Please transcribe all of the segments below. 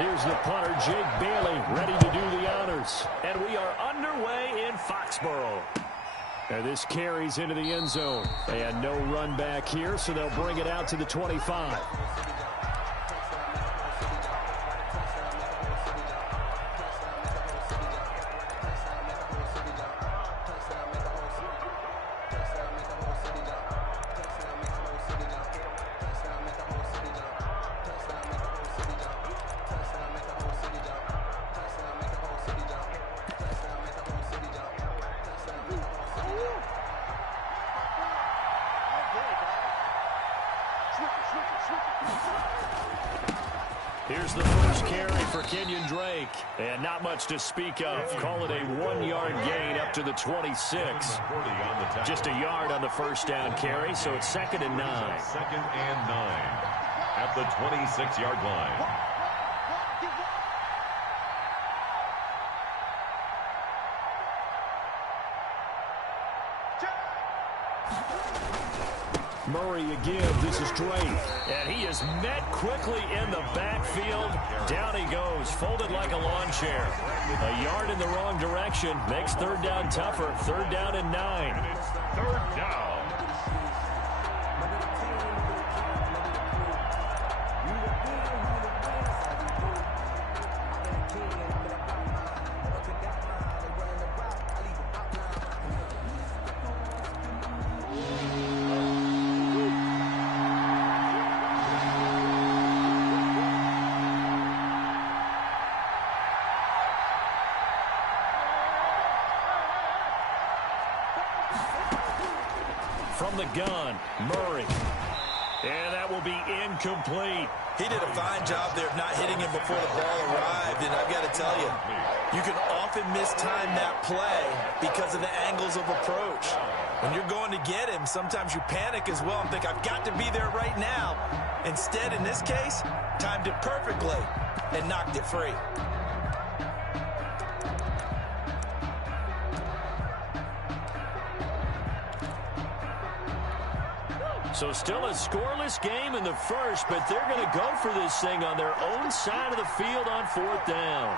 Here's the punter, Jake Bailey, ready to do the honors. And we are underway in Foxborough. And this carries into the end zone. And no run back here, so they'll bring it out to the 25. Here's the first carry for Kenyon Drake. And not much to speak of. Call it a 1-yard gain up to the 26. Just a yard on the first down carry, so it's 2nd and 9. 2nd and 9 at the 26-yard line. Murray again. This is Drake. And he is met quickly in the backfield. Down he goes, folded like a lawn chair. A yard in the wrong direction. Makes 3rd down tougher. 3rd down and 9. And it's 3rd down. From the gun, Murray. And that will be incomplete. He did a fine job there of not hitting him before the ball arrived. And I've got to tell you, you can often mistime that play because of the angles of approach. When you're going to get him, sometimes you panic as well and think, I've got to be there right now. Instead, in this case, timed it perfectly and knocked it free. So still a scoreless game in the first, but they're going to go for this thing on their own side of the field on 4th down.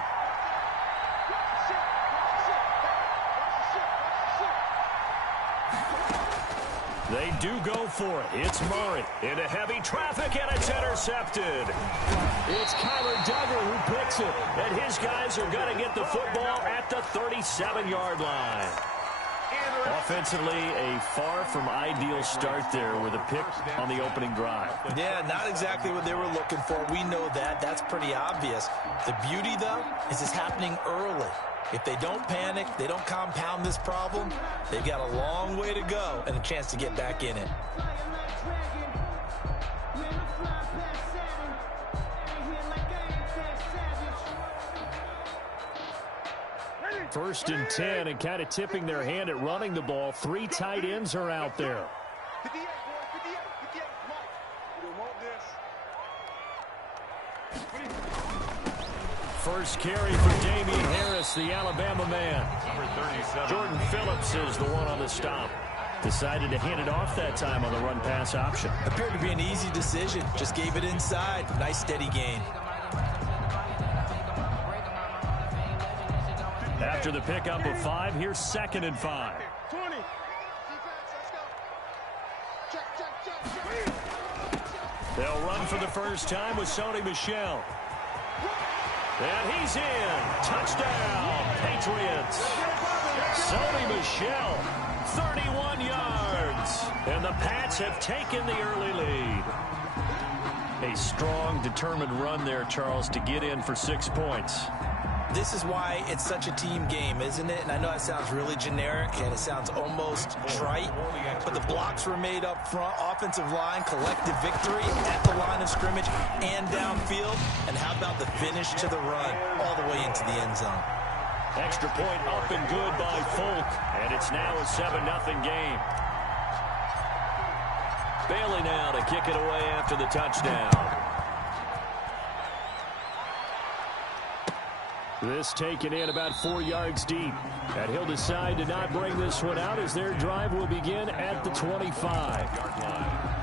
They do go for it. It's Murray into heavy traffic, and it's intercepted. It's Kyler Duggar who picks it, and his guys are going to get the football at the 37-yard line. Offensively, a far from ideal start there with a pick on the opening drive. Yeah, not exactly what they were looking for. We know that. That's pretty obvious. The beauty, though, is it's happening early. If they don't panic, they don't compound this problem, they've got a long way to go and a chance to get back in it. 1st and 10, and kind of tipping their hand at running the ball. 3 tight ends are out there. First carry for Damian Harris, the Alabama man. Jordan Phillips is the one on the stop. Decided to hand it off that time on the run-pass option. Appeared to be an easy decision. Just gave it inside. Nice steady gain. After the pickup of 5, here's 2nd and 5. 20. They'll run for the first time with Sony Michel. And he's in. Touchdown, Patriots. Sony Michel, 31 yards. And the Pats have taken the early lead. A strong, determined run there, Charles, to get in for 6 points. This is why it's such a team game, isn't it? And I know it sounds really generic and it sounds almost trite, but the blocks were made up front, offensive line, collective victory at the line of scrimmage and downfield. And how about the finish to the run all the way into the end zone? Extra point up and good by Folk, and it's now a 7-0 game. Bailey now to kick it away after the touchdown. This taken in about 4 yards deep. And he'll decide to not bring this one out as their drive will begin at the 25-yard line.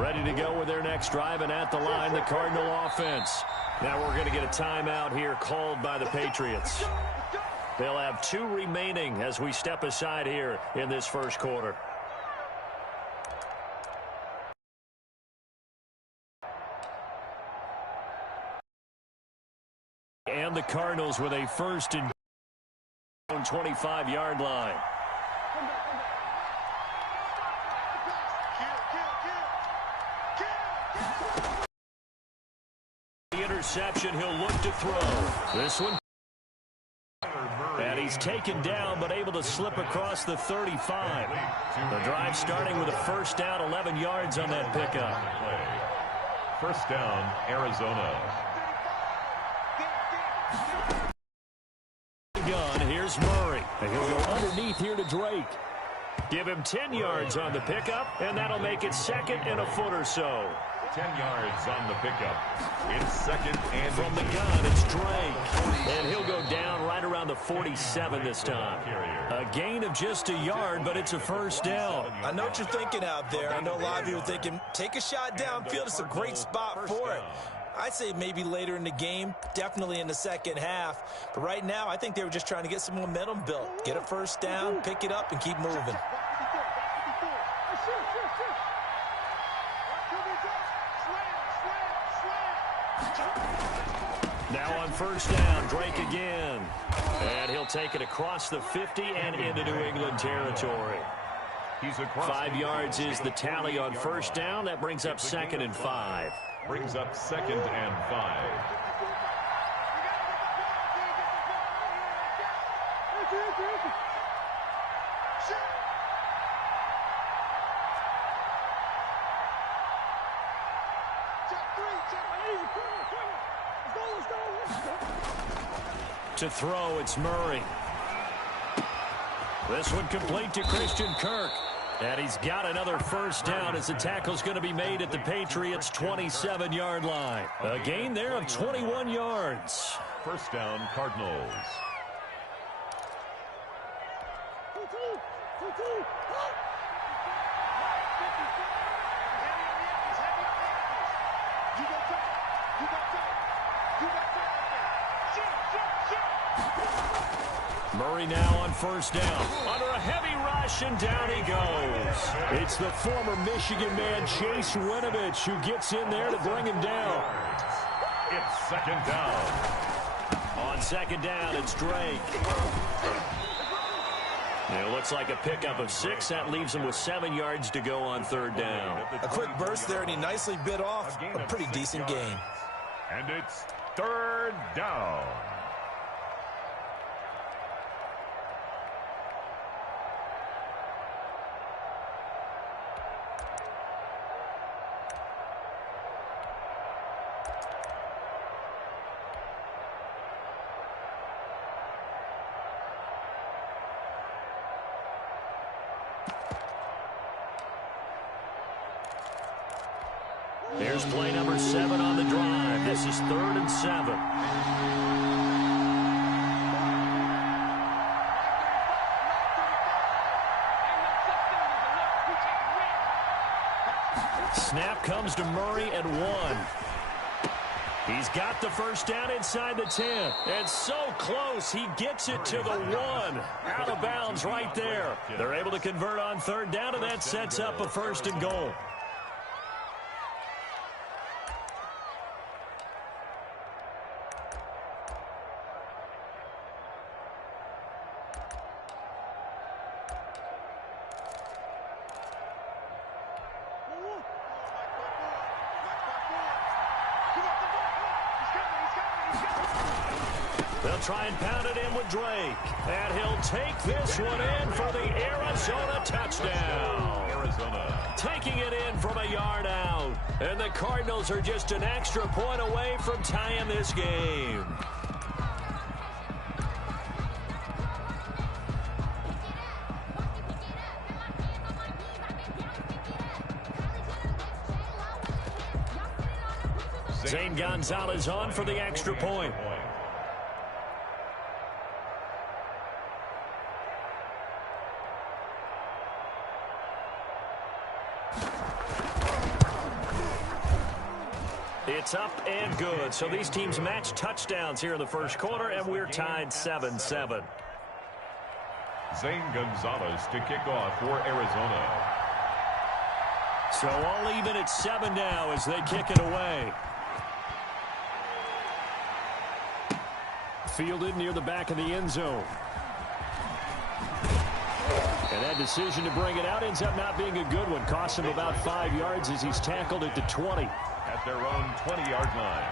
Ready to go with their next drive, and at the line, the Cardinal offense. Now we're going to get a timeout here called by the Patriots. They'll have 2 remaining as we step aside here in this first quarter. And the Cardinals with a first and 25-yard line. The interception, he'll look to throw. This one. And he's taken down, but able to slip across the 35. The drive starting with a first down, 11 yards on that pickup. First down, Arizona. Gun, here's Murray. And he'll go underneath here to Drake. Give him 10 yards on the pickup, and that'll make it second and a foot or so. 10 yards on the pickup. It's second and from the gun, it's Drake. And he'll go down right around the 47 this time. A gain of just a yard, but it's a first down. I know what you're thinking out there. I know a lot of you are thinking, take a shot downfield. It's a great spot for it. I'd say maybe later in the game, definitely in the second half. But right now, I think they were just trying to get some momentum built. Get a first down, pick it up, and keep moving. Now on first down, Drake again. And he'll take it across the 50 and into New England territory. 5 yards is the tally on first down. That brings up second and 5. Brings up second and 5. To throw, it's Murray. This one complete to Christian Kirk. And he's got another first down as the tackle's going to be made at the Patriots' 27-yard line. A gain there of 21 yards. First down, Cardinals. Murray now on first down. Under a heavy rush, and down he goes. It's the former Michigan man, Chase Winovich, who gets in there to bring him down. It's second down. On second down, it's Drake. It looks like a pickup of 6. That leaves him with 7 yards to go on third down. A quick burst there, and he nicely bit off a pretty decent gain. And it's third down. Here's play number 7 on the drive. This is 3rd and 7. Snap comes to Murray at 1. He's got the first down inside the 10. And so close, he gets it to the 1. Out of bounds right there. They're able to convert on third down, and that sets up a first and goal. They'll try and pound it in with Drake. And he'll take this one in for the Arizona touchdown. Arizona. Taking it in from a yard out. And the Cardinals are just an extra point away from tying this game. Zane Gonzalez on for the extra point. It's up and good. So these teams match touchdowns here in the first quarter, and we're tied 7-7. Zane Gonzalez to kick off for Arizona. So all even at 7 now as they kick it away. Fielded near the back of the end zone. And that decision to bring it out ends up not being a good one. Costs him about 5 yards as he's tackled at the 20. At their own 20-yard line.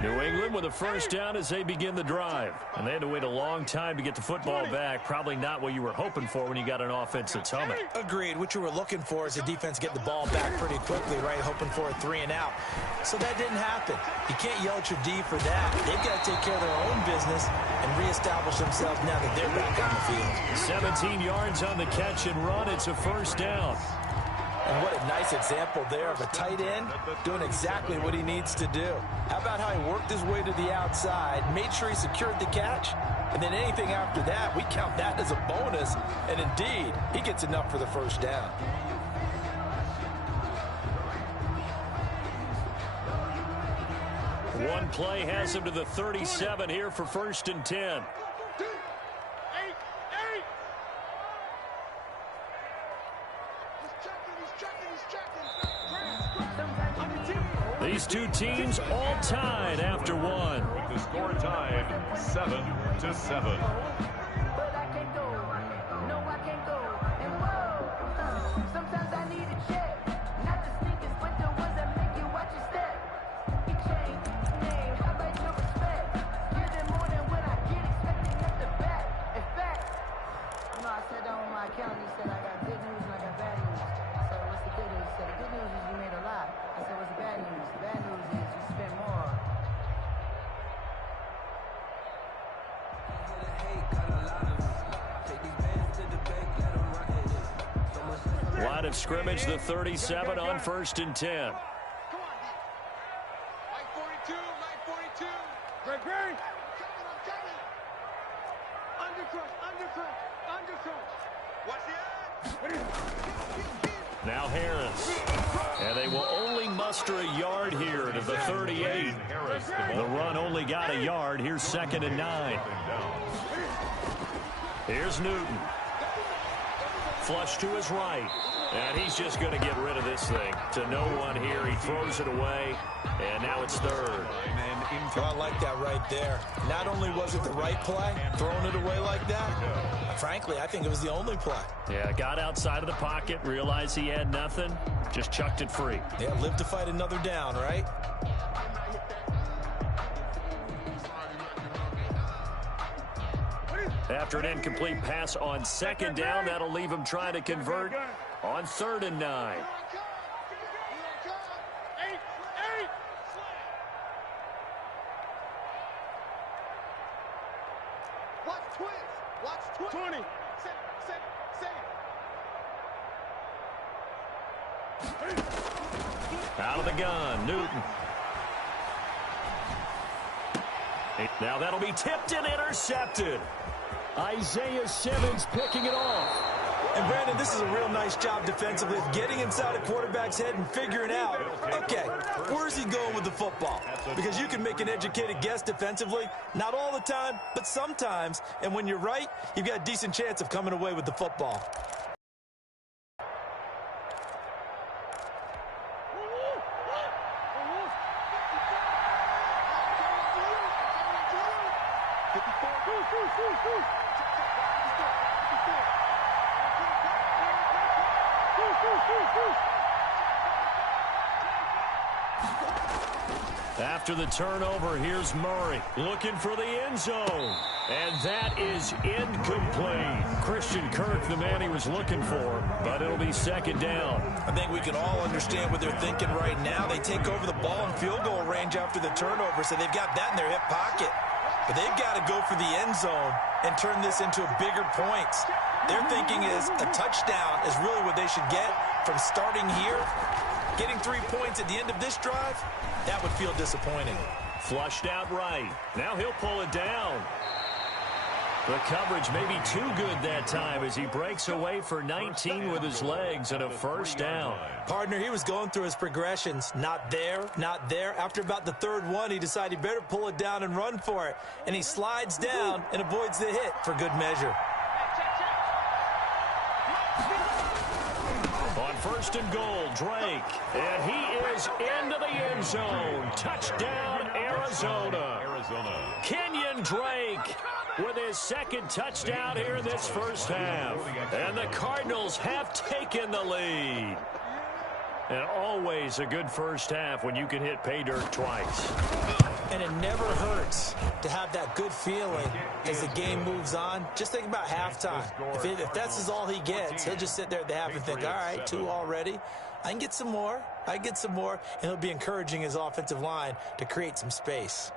New England with a first down as they begin the drive. And they had to wait a long time to get the football back. Probably not what you were hoping for when you got an offense that's humming. Agreed. What you were looking for is the defense get the ball back pretty quickly, right? Hoping for a 3 and out. So that didn't happen. You can't yell at your D for that. They've got to take care of their own business and reestablish themselves now that they're back on the field. 17 yards on the catch and run. It's a first down. And what a nice example there of a tight end doing exactly what he needs to do. How about how he worked his way to the outside, made sure he secured the catch, and then anything after that, we count that as a bonus. And indeed, he gets enough for the first down. One play has him to the 37 here for 1st and 10. These two teams all tied after one. With the score tied 7-7. But I can't go. No, I can't go. And whoa, sometimes I need a check. Not the sneakers, but the ones that make you watch your step. You change name, how about your respect? Give them more than what I get expecting at the back. In fact, you know, I sat down with my accountant. He said I got good news and I got bad news. I said, what's the good news? He said, the good news is you made a lot. I said, what's the bad news? The bad news is you spent more. Line of scrimmage, the 37 on 1st and 10. Come on, Mike 42, Mike 42. Great. I'm coming. Undercross. Watch the edge. Now Harris. And they will only muster a yard here to the 38. The run only got a yard. Here's 2nd and 9. Here's Newton. Flush to his right. And he's just going to get rid of this thing. To no one here. He throws it away. And now it's 3rd. Oh, I like that right there. Not only was it the right play, throwing it away like that, frankly, I think it was the only play. Yeah, got outside of the pocket, realized he had nothing, just chucked it free. Yeah, live to fight another down, right? After an incomplete pass on 2nd down, that'll leave him trying to convert on 3rd and 9. Watch 20. Out of the gun, Newton. Now that'll be tipped and intercepted. Isaiah Simmons picking it off. And Brandon, this is a real nice job defensively of getting inside a quarterback's head and figuring out, okay, where's he going with the football? Because you can make an educated guess defensively, not all the time, but sometimes. And when you're right, you've got a decent chance of coming away with the football. After the turnover, here's Murray looking for the end zone. And that is incomplete. Christian Kirk, the man he was looking for, but it'll be 2nd down. I think we can all understand what they're thinking right now. They take over the ball in field goal range after the turnover, so they've got that in their hip pocket. but they've got to go for the end zone and turn this into bigger points. Their thinking is a touchdown is really what they should get from starting here. Getting 3 points at the end of this drive, that would feel disappointing. Flushed out right. Now he'll pull it down. The coverage may be too good that time as he breaks away for 19 with his legs and a first down. Partner, he was going through his progressions. Not there, not there. After about the third one, he decided he better pull it down and run for it. And he slides down and avoids the hit for good measure. On first and goal, Drake. And he is into the end zone. Touchdown, Arizona. Kenyon Drake with his second touchdown here in this first half. And the Cardinals have taken the lead. And always a good first half when you can hit pay dirt twice. And it never hurts to have that good feeling as the game moves on. Just think about halftime. If that's all he gets, he'll just sit there at the half and think, all right, 2 already. I can get some more. I can get some more. And he'll be encouraging his offensive line to create some space.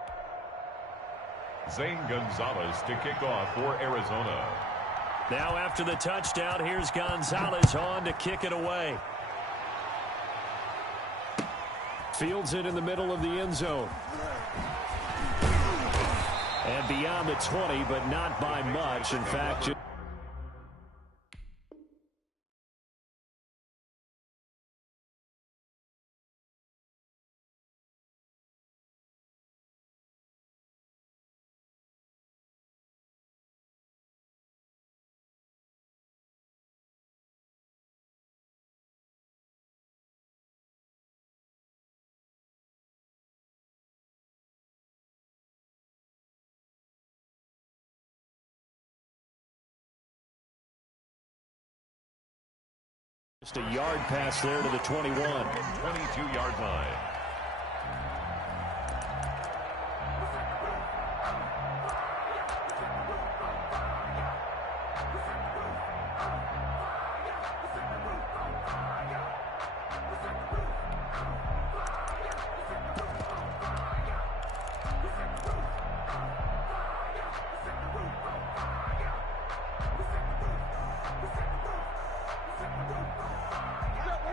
Zane Gonzalez to kick off for Arizona. Now after the touchdown, here's Gonzalez on to kick it away. Fields it in the middle of the end zone. And beyond the 20, but not by much. In fact, just a yard pass there to the 21. 22-yard line.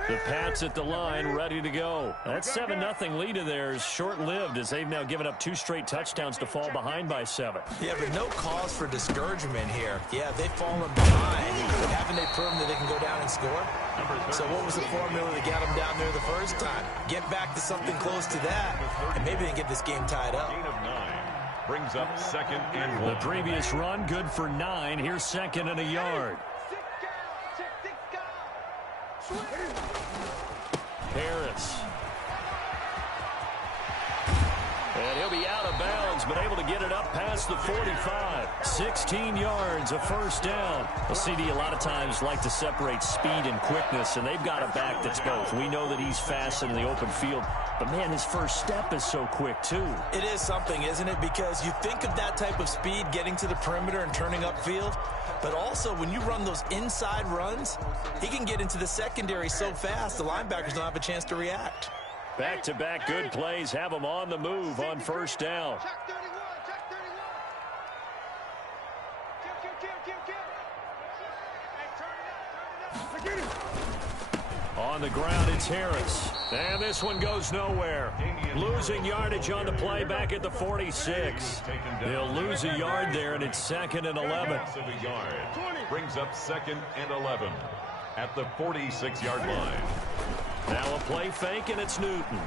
The Pats at the line, ready to go. That 7-0 lead of theirs short-lived as they've now given up 2 straight touchdowns to fall behind by 7. Yeah, but no cause for discouragement here. Yeah, they've fallen behind, but haven't they proven that they can go down and score? So what was the formula that got them down there the first time? Get back to something close to that, and maybe they can get this game tied up. Gain of 9 brings up 2nd and 1. The previous run, good for 9. Here's 2nd and a yard. Harris. And he'll be out of bounds, but able to get it up past the 45. 16 yards, a first down. Well, CD a lot of times like to separate speed and quickness, and they've got a back that's both. We know that he's fast in the open field, but, man, his first step is so quick, too. It is something, isn't it? Because you think of that type of speed getting to the perimeter and turning upfield, but also when you run those inside runs, he can get into the secondary so fast the linebackers don't have a chance to react. Back-to-back good plays have them on the move on first down. On the ground, it's Harris. And this one goes nowhere. Losing yardage on the play back at the 46. They'll lose a yard there, and it's 2nd and 11. Brings up 2nd and 11 at the 46-yard line. Now a play fake, and it's Newton.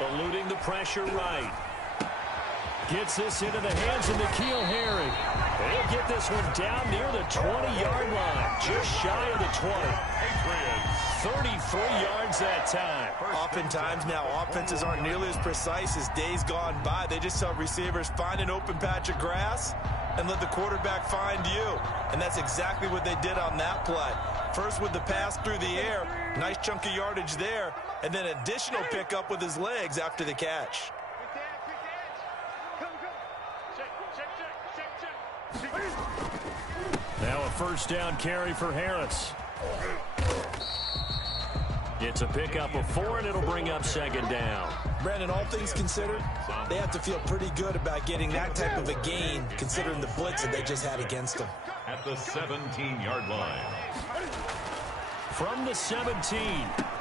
Eluding the pressure right. Gets this into the hands of N'Keal Harry. They'll get this one down near the 20-yard line. Just shy of the 20. 33 yards that time. Oftentimes now offenses aren't nearly as precise as days gone by. They just tell receivers, find an open patch of grass and let the quarterback find you. And that's exactly what they did on that play. First with the pass through the air, nice chunk of yardage there, and then additional pickup with his legs after the catch. Now a first down carry for Harris. It's a pickup of 4, and it'll bring up second down. Brandon, all things considered, they have to feel pretty good about getting that type of a gain, considering the blitz that they just had against them. At the 17-yard line. From the 17,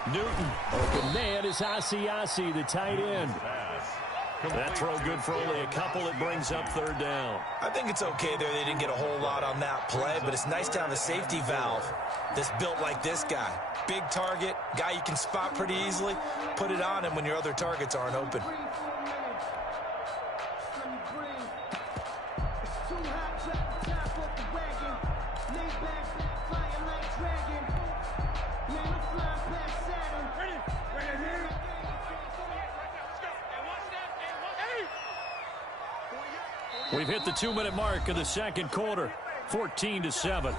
Newton. Open man is Asiasi, the tight end. That throw good for only a couple. It brings up third down. I think it's okay there. They didn't get a whole lot on that play, but it's nice to have a safety valve that's built like this guy. Big target, guy you can spot pretty easily. Put it on him when your other targets aren't open. We've hit the 2-minute mark of the second quarter, 14-7.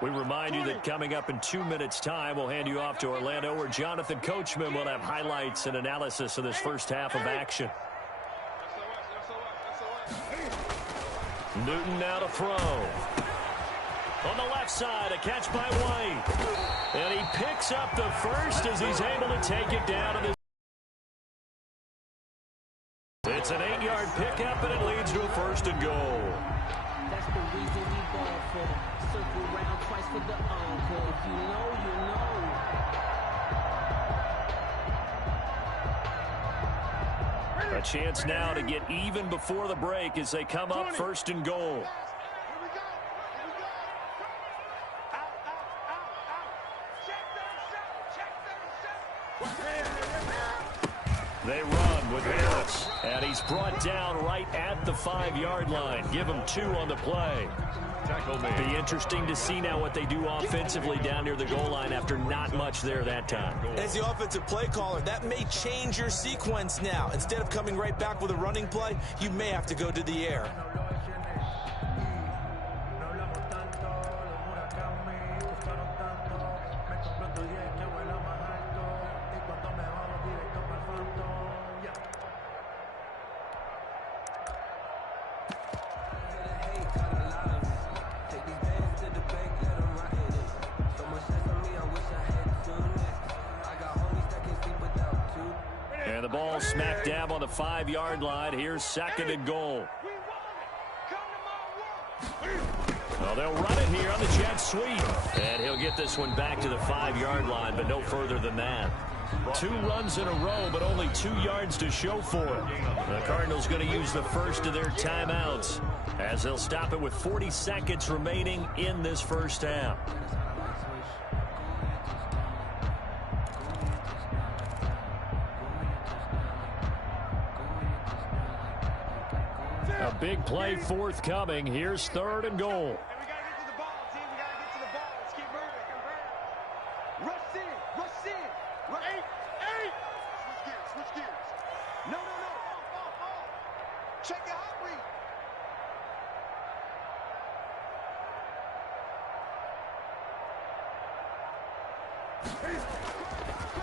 We remind you that coming up in 2 minutes' time, we'll hand you off to Orlando, where Jonathan Coachman will have highlights and analysis of this first half of action. Newton now to throw. On the left side, a catch by White. And he picks up the first as he's able to take it down to the... It's an 8-yard pickup, and it leads to a first and goal. That's the reason we ball for. Circle round twice for the encore. If you know, you know. A chance now to get even before the break as they come up first and goal. They run with Harris, and he's brought down right at the 5-yard line. Give him 2 on the play. Be interesting to see now what they do offensively down near the goal line after not much there that time. As the offensive play caller, that may change your sequence now. Instead of coming right back with a running play, you may have to go to the air. And the ball smack dab on the 5-yard line. Here's second and goal. Well, they'll run it here on the jet sweep. And he'll get this one back to the 5-yard line, but no further than that. 2 runs in a row, but only 2 yards to show for it. The Cardinals going to use the first of their timeouts as they'll stop it with 40 seconds remaining in this first half. A big play forthcoming. Here's third and goal.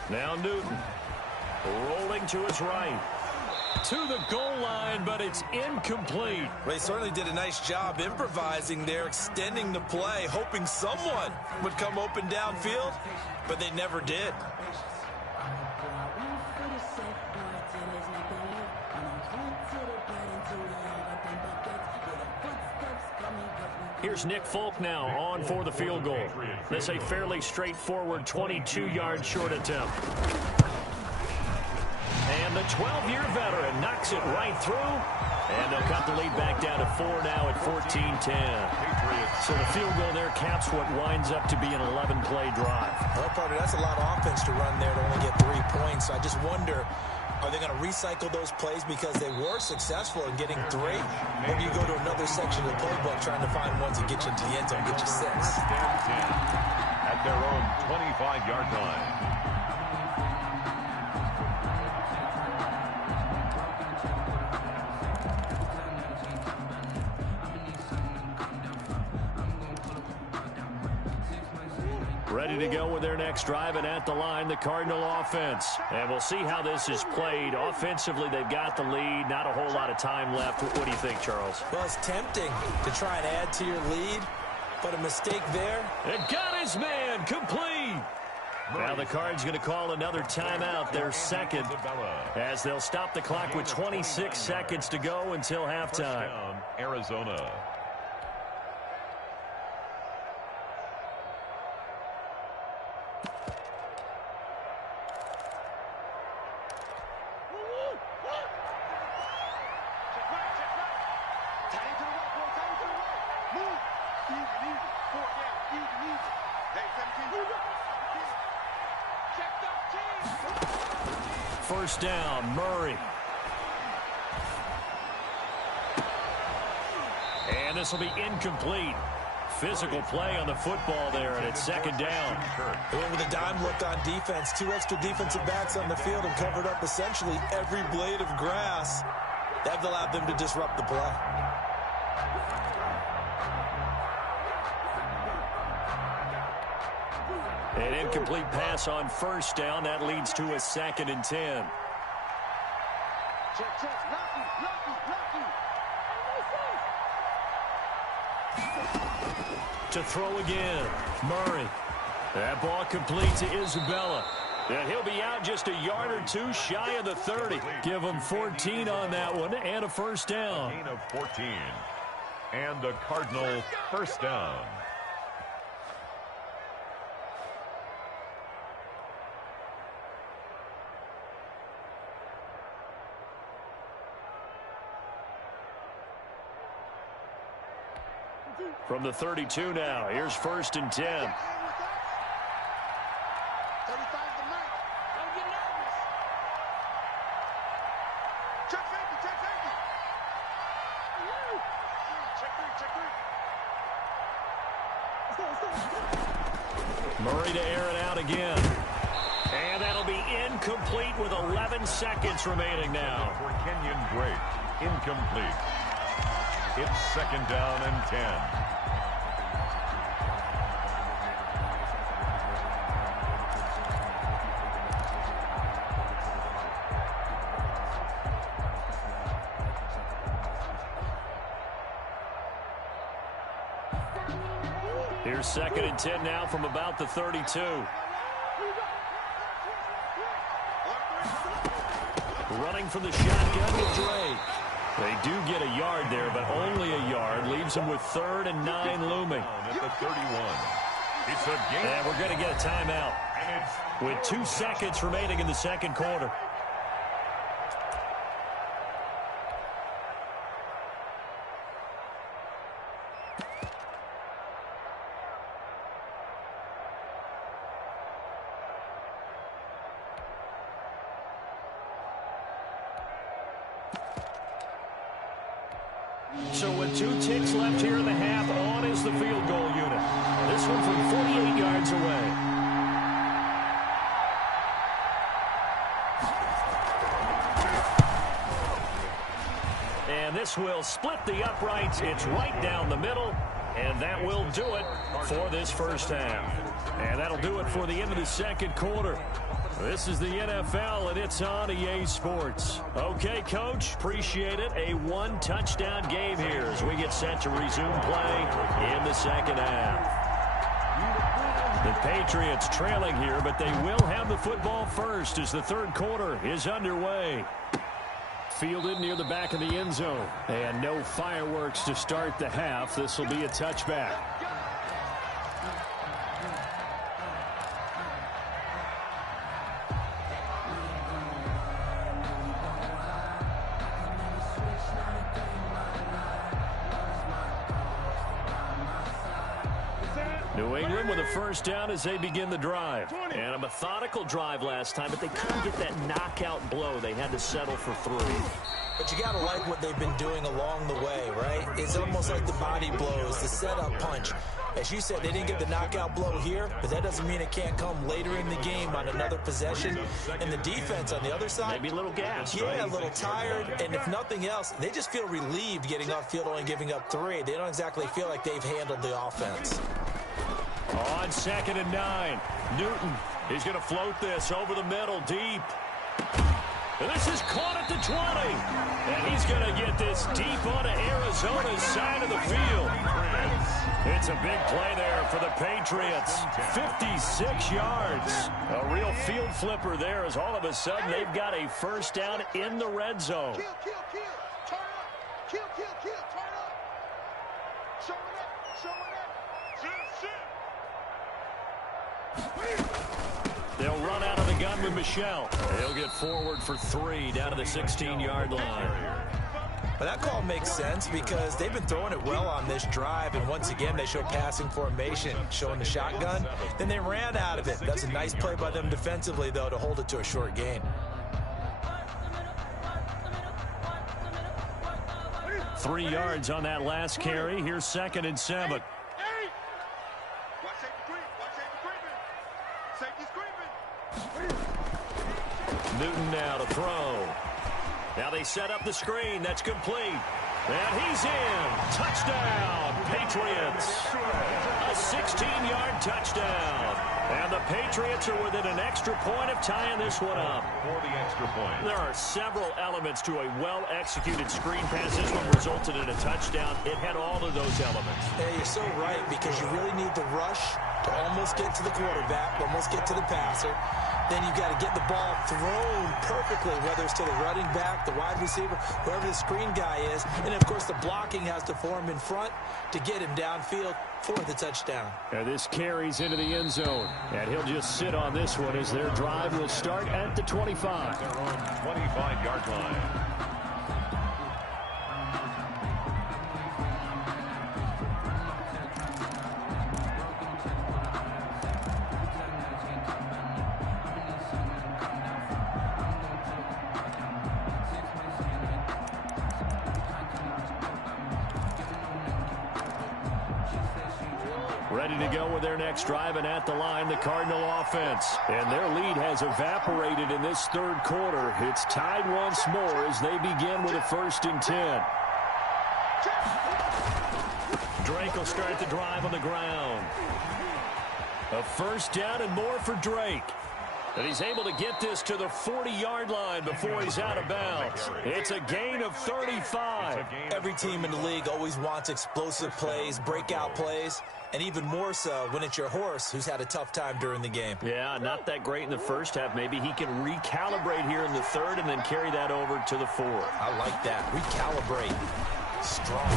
Now Newton rolling to his right. To the goal line, but it's incomplete. Well, they certainly did a nice job improvising there, extending the play, hoping someone would come open downfield, but they never did. Here's Nick Folk now on for the field goal. This a fairly straightforward 22-yard short attempt. And the 12-year veteran knocks it right through. And they'll cut the lead back down to 4 now at 14-10. So the field goal there caps what winds up to be an 11-play drive. Well, partner, that's a lot of offense to run there to only get 3 points. So I just wonder, are they going to recycle those plays because they were successful in getting 3? Or do you go to another section of the playbook trying to find ones that get you into the end zone, get you 6? At their own 25-yard line. Ready to go with their next drive, and at the line, the Cardinal offense. And we'll see how this is played. Offensively, they've got the lead. Not a whole lot of time left. What do you think, Charles? Well, it's tempting to try and add to your lead, but a mistake there. It got his man complete. Now the Cards going to call another timeout, their second, as they'll stop the clock with 26 seconds to go until halftime. Arizona. First down, Murray. And this will be incomplete. Physical play on the football there, and it's second down. With a dime look on defense, 2 extra defensive backs on the field and covered up essentially every blade of grass. That allowed them to disrupt the play. An incomplete pass on first down. That leads to a 2nd and 10. To throw again, Murray. That ball complete to Isabella. And he'll be out just a yard or two shy of the 30. Give him 14 on that one and a first down. Gain of 14. And a Cardinal first down. From the 32 now, here's 1st and 10. 35's the mark. Don't get nervous. Check safety, check safety. Check 3. Murray to air it out again. And that'll be incomplete with 11 seconds remaining now. For Kenyon Drake, incomplete. It's second down and 10. Here's 2nd and 10 now from about the 32. Running for the shotgun with Drake. They do get a yard there, but only a yard. Leaves them with 3rd and 9 looming. At the 31. It's a game. And we're going to get a timeout with 2 seconds remaining in the second quarter. So with 2 ticks left here in the half, on is the field goal unit. This one from 48 yards away. And this will split the uprights. It's right down the middle. And that will do it for this first half. And that'll do it for the end of the second quarter. This is the NFL, and it's on EA Sports. Okay, Coach, appreciate it. A 1-touchdown game here as we get set to resume play in the second half. The Patriots trailing here, but they will have the football first as the third quarter is underway. Fielded near the back of the end zone. And no fireworks to start the half. This will be a touchback. New England with a first down as they begin the drive. And a methodical drive last time, but they couldn't get that knockout blow. They had to settle for 3. But you got to like what they've been doing along the way, right? It's almost like the body blows, the setup punch. As you said, they didn't get the knockout blow here, but that doesn't mean it can't come later in the game on another possession. And the defense on the other side, maybe a little gas, yeah, right? A little tired. And if nothing else, they just feel relieved getting off field, only giving up 3. They don't exactly feel like they've handled the offense. On 2nd and 9, Newton is going to float this over the middle deep. And this is caught at the 20. And he's going to get this deep onto Arizona's side of the field. It's a big play there for the Patriots. 56 yards. A real field flipper there as all of a sudden they've got a first down in the red zone. Kill, kill, kill. Turn up. Kill, kill, kill. Turn up. Show it up. Show it up. They'll run out of the gun with Michel. He'll get forward for 3 down to the 16-yard line. But that call makes sense because they've been throwing it well on this drive, and once again they show passing formation, showing the shotgun. Then they ran out of it. That's a nice play by them defensively, though, to hold it to a short gain. 3 yards on that last carry. Here's 2nd and 7. Watch safety creep. Watch safety creeping. Safety's creeping. Newton now to throw. Now they set up the screen. That's complete. And he's in. Touchdown, Patriots. A 16-yard touchdown. And the Patriots are within an extra point of tying this one up. For the extra point. There are several elements to a well-executed screen pass. This one resulted in a touchdown. It had all of those elements. Yeah, you're so right, because you really need the rush to almost get to the quarterback, almost get to the passer. Then you've got to get the ball thrown perfectly, whether it's to the running back, the wide receiver, whoever the screen guy is. And, of course, the blocking has to form in front to get him downfield for the touchdown. And this carries into the end zone. And he'll just sit on this one as their drive will start at the 25. Their own 25-yard line. Ready to go with their next drive, and at the line, the Cardinal offense. And their lead has evaporated in this third quarter. It's tied once more as they begin with a 1st and 10. Drake will start the drive on the ground. A first down and more for Drake. And he's able to get this to the 40-yard line before he's out of bounds. It's a gain of 35. Every team in the league always wants explosive plays, breakout plays, and even more so when it's your horse who's had a tough time during the game. Yeah, not that great in the first half. Maybe he can recalibrate here in the third and then carry that over to the fourth. I like that. Recalibrate. Strong.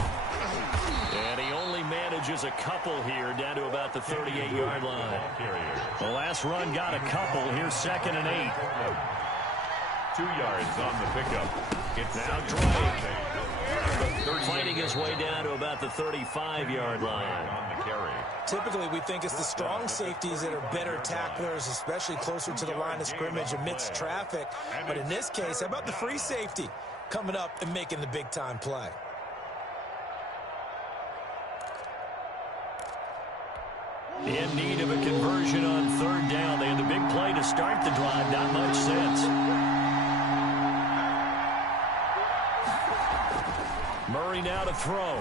And he only manages a couple here down to about the 38-yard line. The last run got a couple. Here's 2nd and 8. 2 yards on the pickup. It's now Drake fighting his way down to about the 35-yard line. On the carry. Typically, we think it's the strong safeties that are better tacklers, especially closer to the line of scrimmage amidst traffic. But in this case, how about the free safety coming up and making the big-time play? In need of a conversion on 3rd down. They had the big play to start the drive. Not much sense. Murray now to throw.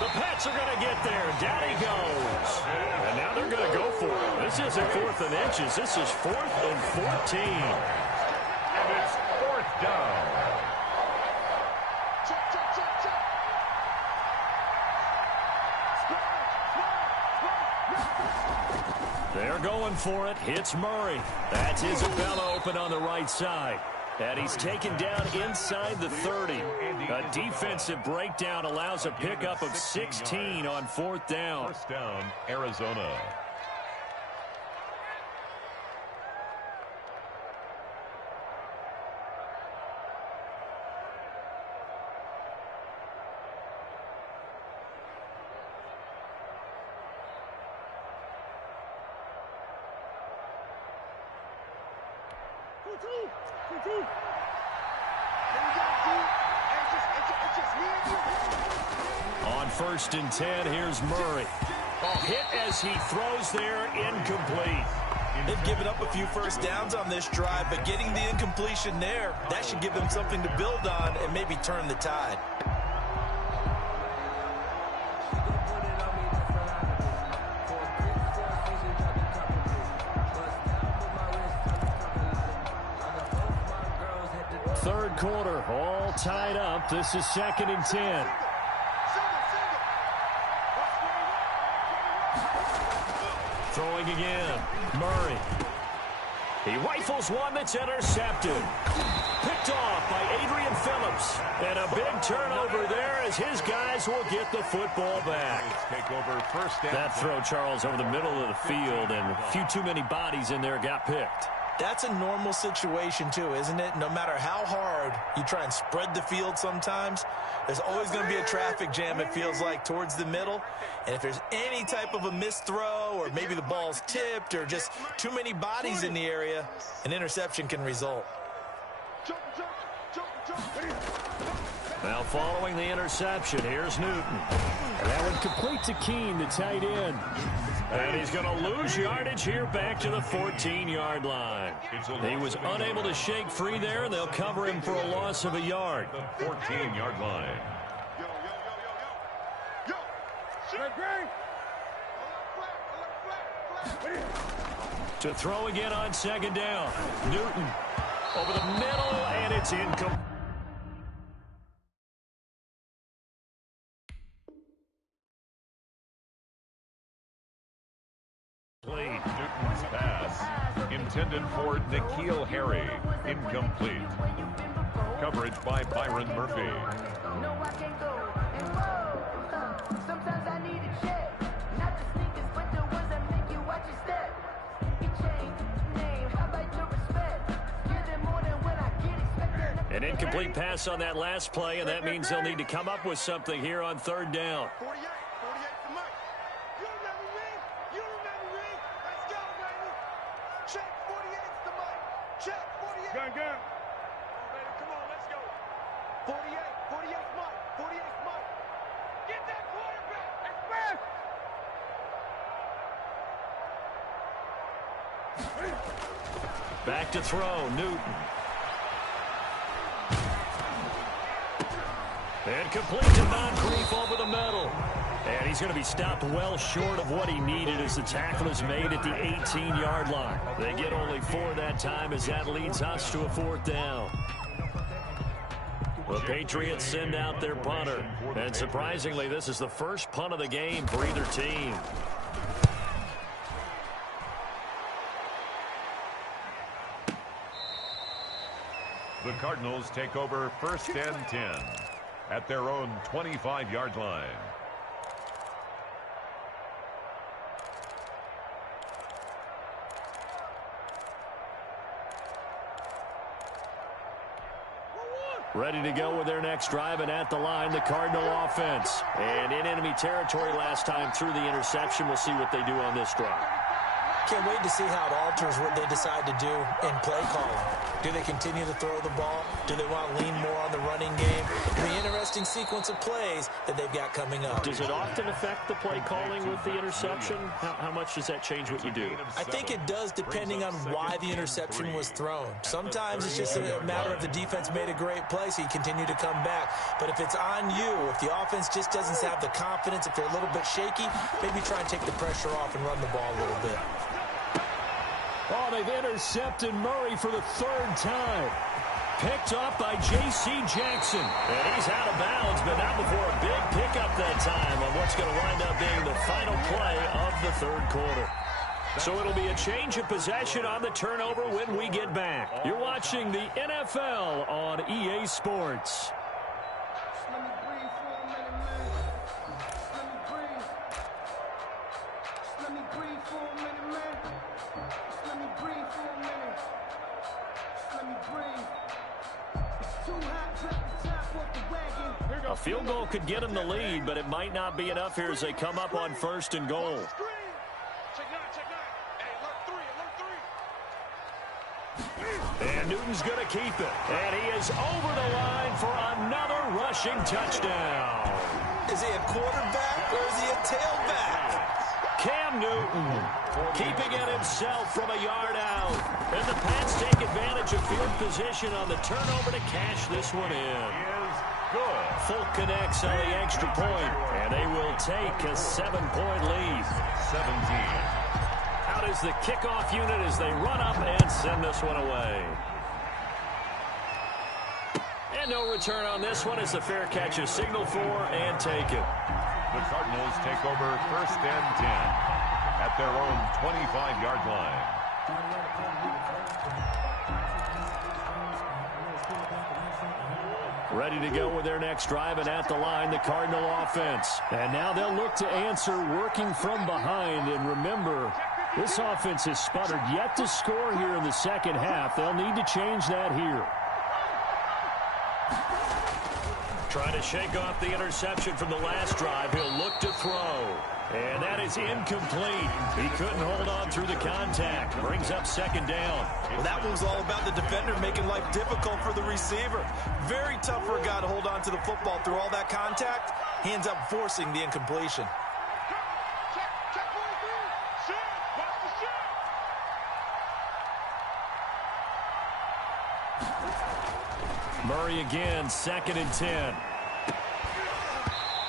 The Pats are going to get there. Down he goes. And now they're going to go for it. This isn't 4th and inches. This is 4th and 14. And it's 4th down. They're going for it. Hits Murray. That's Isabella open on the right side. And he's taken down inside the 30. A defensive breakdown allows a pickup of 16 on 4th down. First down, Arizona. On 1st and 10, here's Murray. Hit as he throws there, incomplete. They've given up a few first downs on this drive, but getting the incompletion there, that should give them something to build on and maybe turn the tide. third quarter, all tied up. This is 2nd and 10. Throwing again. Murray. He rifles one that's intercepted. Picked off by Adrian Phillips. And a big turnover there as his guys will get the football back. Take over first down. That throw, Charles, over the middle of the field, and a few too many bodies in there got picked. That's a normal situation, too, isn't it? No matter how hard you try and spread the field sometimes, there's always going to be a traffic jam, it feels like, towards the middle. And if there's any type of a missed throw or maybe the ball's tipped or just too many bodies in the area, an interception can result. Now following the interception, here's Newton. And that one complete to Keene, the tight end. And he's going to lose yardage here back to the 14-yard line. He was unable to shake free there, and they'll cover him for a loss of a yard. The 14-yard line. To throw again on 2nd down. Newton over the middle, and it's incomplete. Newton's pass intended for N'Keal Harry. Incomplete. Coverage by Byron Murphy. No, I can't go. And whoa, sometimes I need a check. Not the sneakers, but the ones that make you watch your step. You change name, how about your respect? Give it more than when I get expected. An incomplete pass on that last play, and that means they'll need to come up with something here on 3rd down. 48 to Mike. You remember me? You remember me? Let's go, baby. Check 48 to Mike. Check 48. Gun. Come on, let's go. 48 Mike. 48 Mike. Get that quarterback. Express. Back to throw, Newton. And complete to Moncrief over the middle. And he's going to be stopped well short of what he needed as the tackle is made at the 18-yard line. They get only 4 that time as that leads us to a 4th down. The Patriots send out their punter. And surprisingly, this is the first punt of the game for either team. The Cardinals take over 1st and 10 at their own 25-yard line. Ready to go with their next drive, and at the line, the Cardinal offense. And in enemy territory last time through the interception. We'll see what they do on this drive. Can't wait to see how it alters what they decide to do in play calling. Do they continue to throw the ball? Do they want to lean more on the running game? The interesting sequence of plays that they've got coming up. Does it often affect the play calling with the interception? How much does that change what you do? I think it does depending on why the interception was thrown. Sometimes it's just a matter of the defense made a great play, so you continue to come back. But if it's on you, if the offense just doesn't have the confidence, if they're a little bit shaky, maybe try and take the pressure off and run the ball a little bit. Oh, they've intercepted Murray for the 3rd time. Picked off by J.C. Jackson. And he's out of bounds, but not before a big pickup that time on what's going to wind up being the final play of the 3rd quarter. So it'll be a change of possession on the turnover when we get back. You're watching the NFL on EA Sports. Let me breathe for a minute, man. Let me breathe. Let me breathe for a minute, man. Let me breathe for a minute. Let me breathe. It's too hot, drop the top off the wagon. A field goal could get them the lead, but it might not be enough here as they come up on 1st and goal. Check 9. Hey, alert 3. And Newton's going to keep it. And he is over the line for another rushing touchdown. Is he a quarterback or is he a tailback? Cam Newton keeping it himself from a yard out. And the Pats take advantage of field position on the turnover to cash this one in. Good. Folk connects on the extra point, and they will take a 7-point lead. 17. Out is the kickoff unit as they run up and send this one away. And no return on this one as the fair catch is signaled for and taken. The Cardinals take over first and 10 at their own 25-yard line. Ready to go with their next drive, and at the line, the Cardinal offense. And now they'll look to answer working from behind. And remember, this offense has sputtered yet to score here in the second half. They'll need to change that here. Trying to shake off the interception from the last drive. He'll look to throw. And that is incomplete. He couldn't hold on through the contact. Brings up second down. Well, that one was all about the defender making life difficult for the receiver. Very tough for a guy to hold on to the football through all that contact. He ends up forcing the incompletion. Check 43. Shit. Watch the shit. Murray again, 2nd and 10.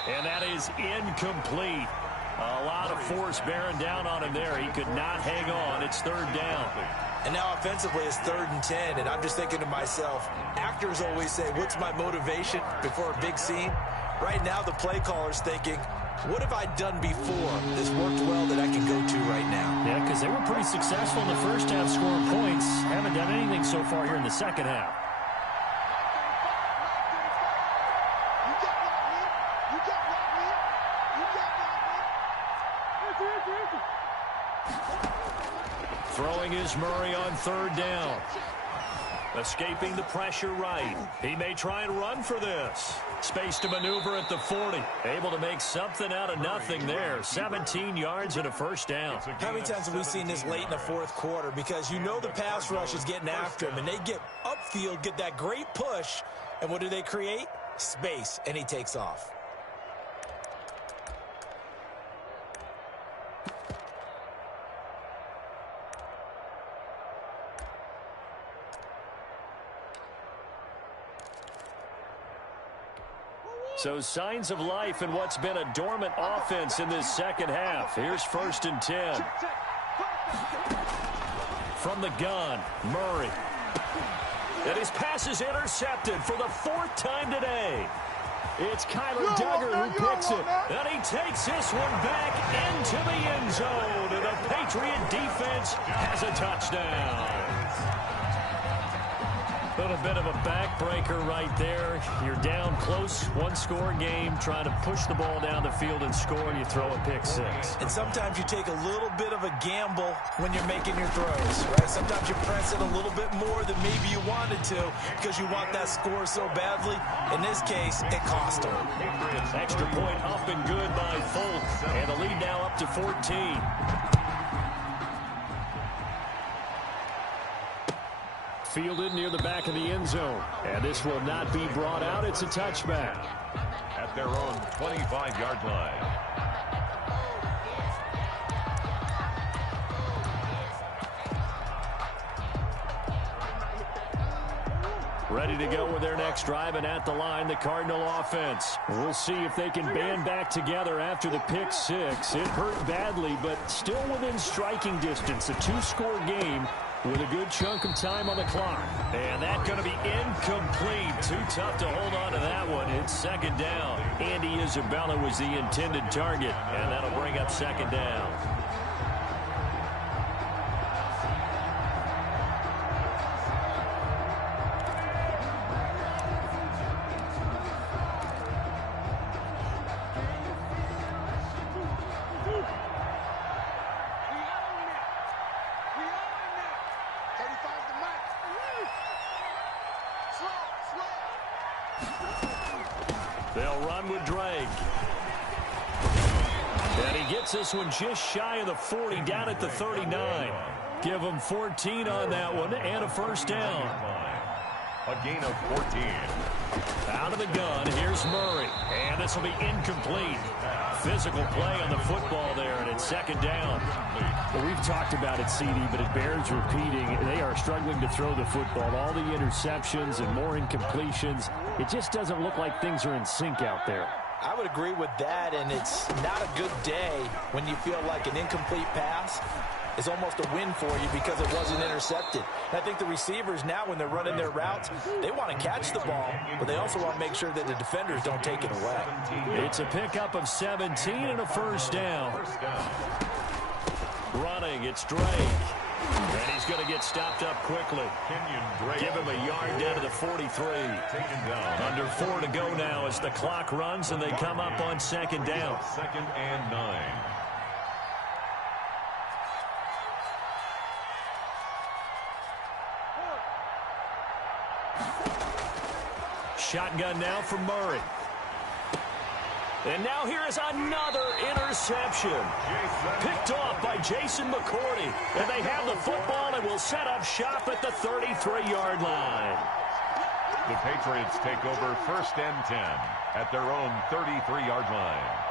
And that is incomplete. A lot of force bearing down on him there. He could not hang on. It's 3rd down. And now offensively it's 3rd and 10. And I'm just thinking to myself, actors always say, what's my motivation before a big scene? Right now the play caller's thinking, what have I done before this worked well that I can go to right now? Yeah, because they were pretty successful in the first half scoring points. Haven't done anything so far here in the second half. Throwing is Murray on 3rd down. Escaping the pressure right. He may try and run for this. Space to maneuver at the 40. Able to make something out of nothing there. 17 yards and a 1st down. How many times have we seen this late in the 4th quarter? Because you know the pass rush is getting after him, and they get upfield, get that great push, and what do they create? Space, and he takes off. So signs of life in what's been a dormant offense in this second half. Here's 1st and 10. From the gun, Murray. And his pass is intercepted for the 4th time today. It's Kyler Duggar who picks it. And he takes this one back into the end zone. And the Patriot defense has a touchdown. A little bit of a backbreaker right there. You're down close, 1-score game, trying to push the ball down the field and score, and you throw a pick 6. And sometimes you take a little bit of a gamble when you're making your throws, right? Sometimes you press it a little bit more than maybe you wanted to because you want that score so badly. In this case, it cost him. Extra point up and good by Folk, and the lead now up to 14. Fielded near the back of the end zone. And this will not be brought out. It's a touchback. At their own 25-yard line. Ready to go with their next drive, and at the line, the Cardinal offense. We'll see if they can band back together after the pick 6. It hurt badly, but still within striking distance. A 2-score game with a good chunk of time on the clock. And that's going to be incomplete. Too tough to hold on to that one. It's 2nd down. Andy Isabella was the intended target, and that'll bring up 2nd down. They'll run with Drake. And he gets this one just shy of the 40, down at the 39. Give him 14 on that one and a 1st down. A gain of 14. Out of the gun, here's Murray. And this will be incomplete. Physical play on the football there, and it's 2nd down. Well, we've talked about it, CD, but it bears repeating. They are struggling to throw the football. All the interceptions and more incompletions. It just doesn't look like things are in sync out there. I would agree with that, and it's not a good day when you feel like an incomplete pass is almost a win for you because it wasn't intercepted. And I think the receivers now, when they're running their routes, they want to catch the ball, but they also want to make sure that the defenders don't take it away. It's a pickup of 17 and a first down. Running, it's Drake. And he's going to get stopped up quickly. Give him a yard down to the 43. Under 4 to go now as the clock runs and they come up on second down. 2nd and 9. Shotgun now from Murray. And now here is another interception. Picked off by Jason McCourty. And they have the football and will set up shop at the 33-yard line. The Patriots take over 1st and 10 at their own 33-yard line.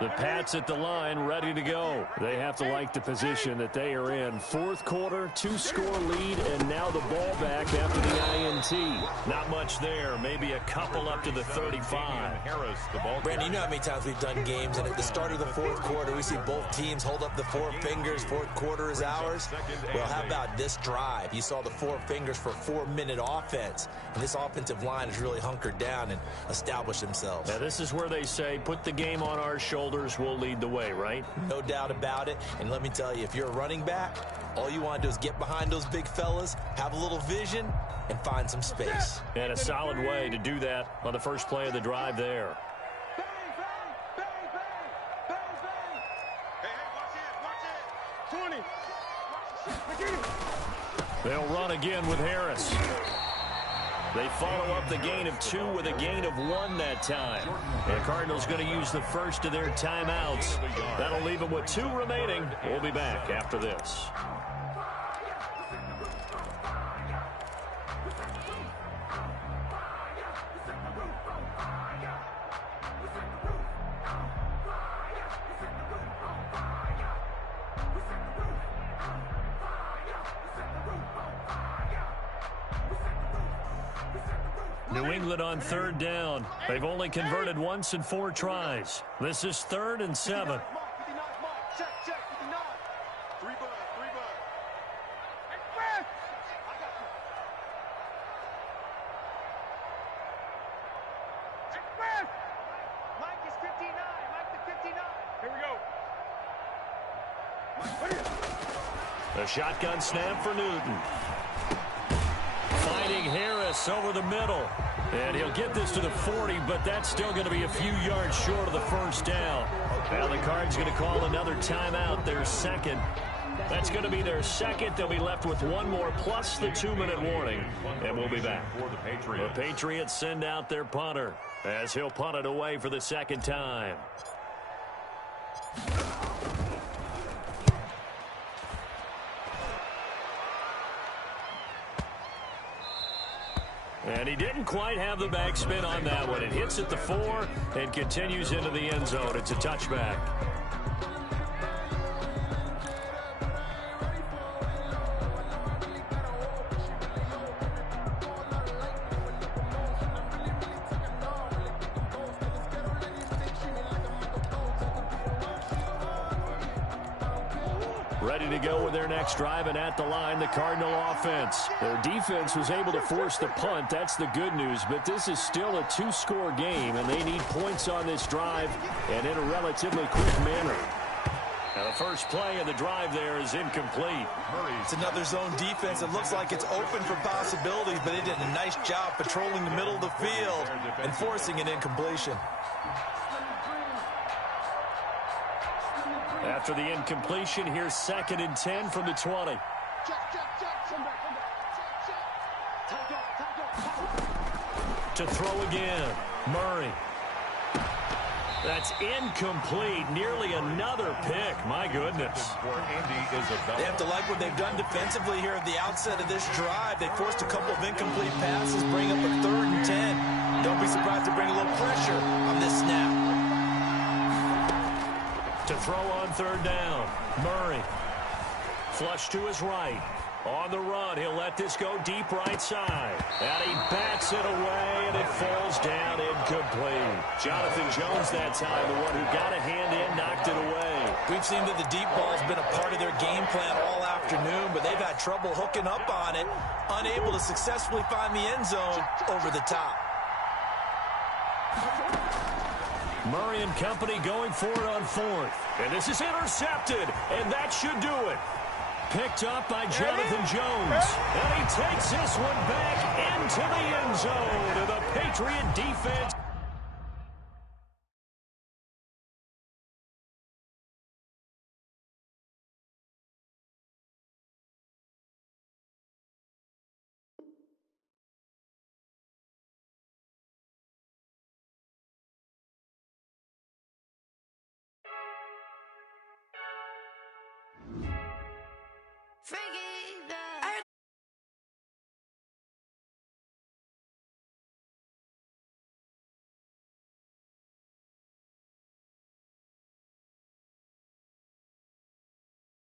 The Pats at the line, ready to go. They have to like the position that they are in. 4th quarter, 2-score lead, and now the ball back after the INT. Not much there, maybe a couple up to the 35. Brandon, you know how many times we've done games, and at the start of the 4th quarter, we see both teams hold up the 4 fingers. 4th quarter is ours. Well, how about this drive? You saw the 4 fingers for 4-minute offense, and this offensive line has really hunkered down and established themselves. Now, this is where they say, put the game on our shoulders. Will lead the way, right? No doubt about it. And let me tell you, if you're a running back, all you want to do is get behind those big fellas, have a little vision, and find some space. And a solid way to do that on the first play of the drive there. Bang, bang, bang, bang, bang, bang. Hey, watch it, watch it. 20. They'll run again with Harris. They follow up the gain of 2 with a gain of 1 that time. The Cardinals going to use the first of their timeouts. That'll leave them with 2 remaining. We'll be back after this. New England on 3rd down. They've only converted once in 4 tries. This is 3rd and 7. Check, 59. 3 bud. Express! I got you. Express! Mike is 59. Mike the 59. Here we go. A shotgun snap for Newton. Fighting Harris over the middle. And he'll get this to the 40, but that's still going to be a few yards short of the first down. Now the Cards going to call another timeout, their second. That's going to be their second. They'll be left with 1 more plus the 2-minute warning. And we'll be back. The Patriots send out their punter as he'll punt it away for the second time. And he didn't quite have the backspin on that one. It hits at the 4 and continues into the end zone. It's a touchback. Ready to go with their next drive, and at the line, the Cardinal offense. Their defense was able to force the punt. That's the good news, but this is still a 2-score game, and they need points on this drive and in a relatively quick manner. Now, the first play of the drive there is incomplete. It's another zone defense. It looks like it's open for possibilities, but it did a nice job patrolling the middle of the field and forcing an incompletion. After the incompletion, here's 2nd and 10 from the 20. To throw again, Murray. That's incomplete. Nearly another pick. My goodness. They have to like what they've done defensively here at the outset of this drive. They forced a couple of incomplete passes, bring up a 3rd and 10. Don't be surprised to bring a little pressure on this snap. To throw on 3rd down, Murray. Flush to his right. On the run, he'll let this go deep right side. And he bats it away, and it falls down incomplete. Jonathan Jones that time, the one who got a hand in, knocked it away. We've seen that the deep ball's been a part of their game plan all afternoon, but they've had trouble hooking up on it, unable to successfully find the end zone over the top. Murray and company going for it on fourth. And this is intercepted, and that should do it. Picked up by Jonathan Jones. And he takes this one back into the end zone. And the Patriot defense. Freaky.